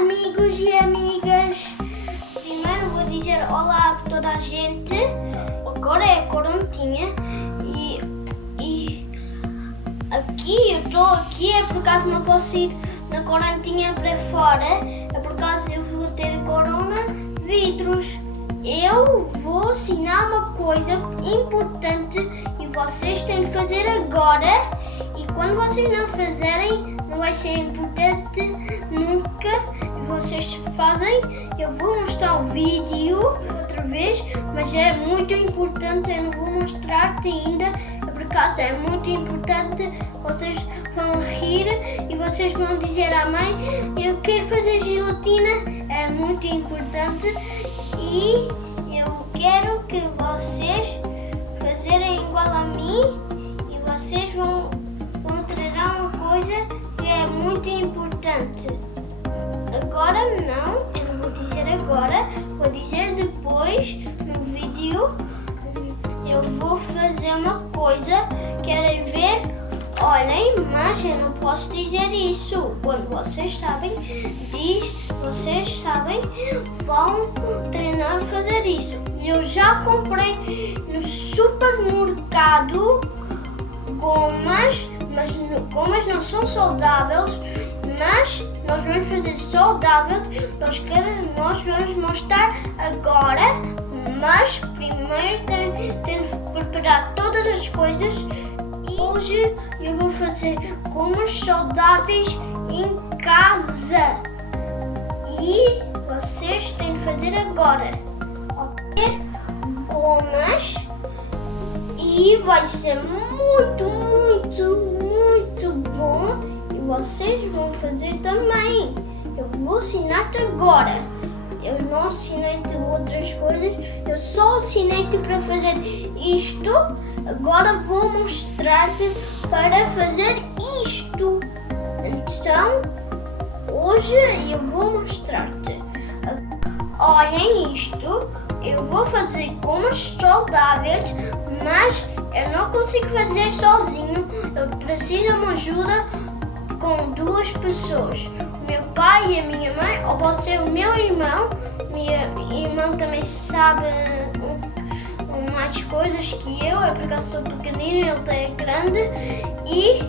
amigos e amigas. Primeiro vou dizer olá a toda a gente. Agora é a quarentinha e aqui eu estou aqui é por acaso não posso ir na quarentinha para fora, é por acaso eu vou ter coronavírus. Eu vou ensinar uma coisa importante e vocês têm de fazer agora, e quando vocês não fazerem não vai ser importante nunca. Vocês fazem, eu vou mostrar o vídeo outra vez, mas é muito importante, eu não vou mostrar-te ainda, por acaso é muito importante. Vocês vão rir e vocês vão dizer à mãe, eu quero fazer gelatina, é muito importante, e eu quero que vocês fazerem igual a mim e vocês vão treinar uma coisa que é muito importante. Agora não, eu não vou dizer agora, vou dizer depois no vídeo. Eu vou fazer uma coisa, querem ver? Olhem, mas eu não posso dizer isso. Quando vocês sabem, vão treinar a fazer isso. E eu já comprei no supermercado gomas, mas gomas não são saudáveis, mas nós vamos fazer saudável, nós vamos mostrar agora, mas primeiro temos que preparar todas as coisas e hoje eu vou fazer gomas saudáveis em casa e vocês têm de fazer agora. Ter gomas e vai ser muito bom. Vocês vão fazer também. Eu vou ensinar-te agora. Eu não ensinei-te outras coisas. Eu só ensinei-te para fazer isto. Agora vou mostrar-te para fazer isto. Então, hoje eu vou mostrar-te. Olhem isto. Eu vou fazer gomas saudáveis, mas eu não consigo fazer sozinho. Eu preciso de uma ajuda com duas pessoas, o meu pai e a minha mãe, ou pode ser o meu irmão. Meu irmão também sabe mais coisas que eu, é porque eu sou pequenino e ele é grande. E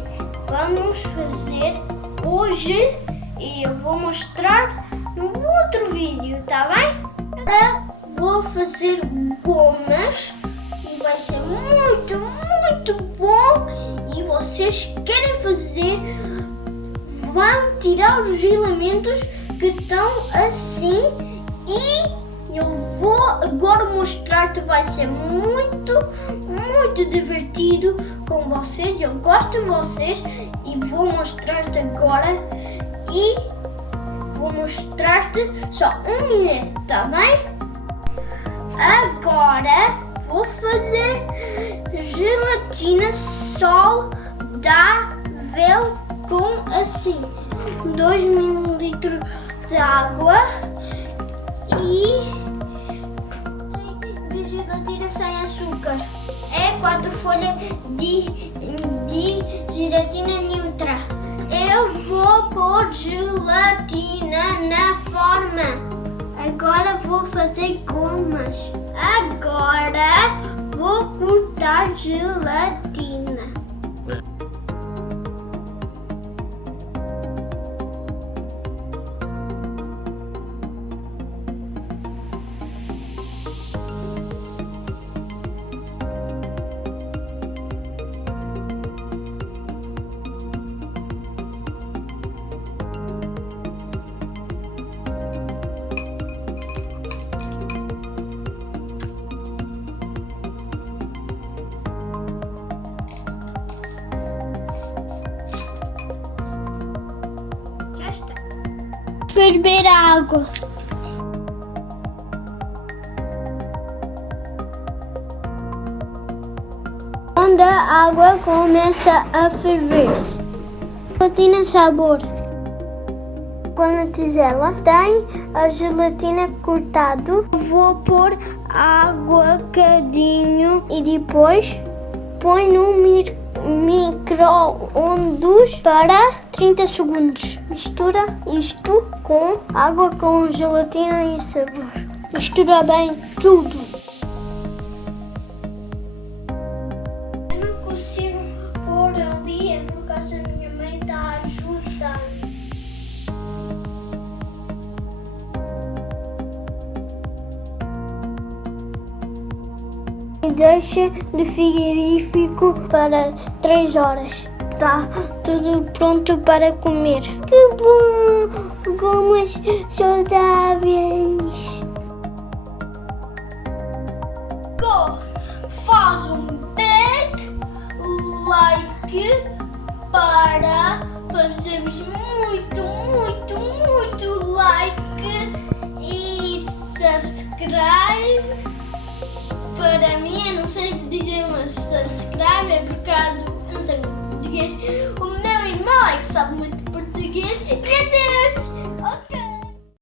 vamos fazer hoje e eu vou mostrar no outro vídeo, tá bem? Agora vou fazer gomas e vai ser muito bom. E vocês querem fazer, vão tirar os elementos que estão assim e eu vou agora mostrar-te, vai ser muito divertido com vocês. Eu gosto de vocês e vou mostrar-te agora e vou mostrar-te só um minuto, tá bem? Agora vou fazer gelatina saudável com assim 2 ml de água e de gelatina sem açúcar. É 4 folhas de gelatina neutra. Eu vou pôr gelatina na forma. Agora vou fazer gomas. Agora vou cortar gelatina. Ferver a água. Quando a água começa a ferver, gelatina sabor. Com a tigela tem a gelatina cortado. Vou pôr água cadinho e depois põe no micro micro-ondas para 30 segundos. Mistura isto com água com gelatina e sabor. Mistura bem tudo. Eu não consigo pôr ali, é por causa da minha mãe está a ajudar. E deixa no frigorífico para 3 horas. Está tudo pronto para comer. Que bom! Gomas saudáveis. Faz um big like para fazermos muito like e subscribe. Para mim, eu não sei dizer mas subscribe, é por causa, eu não sei muito português. O meu irmão é que sabe muito português e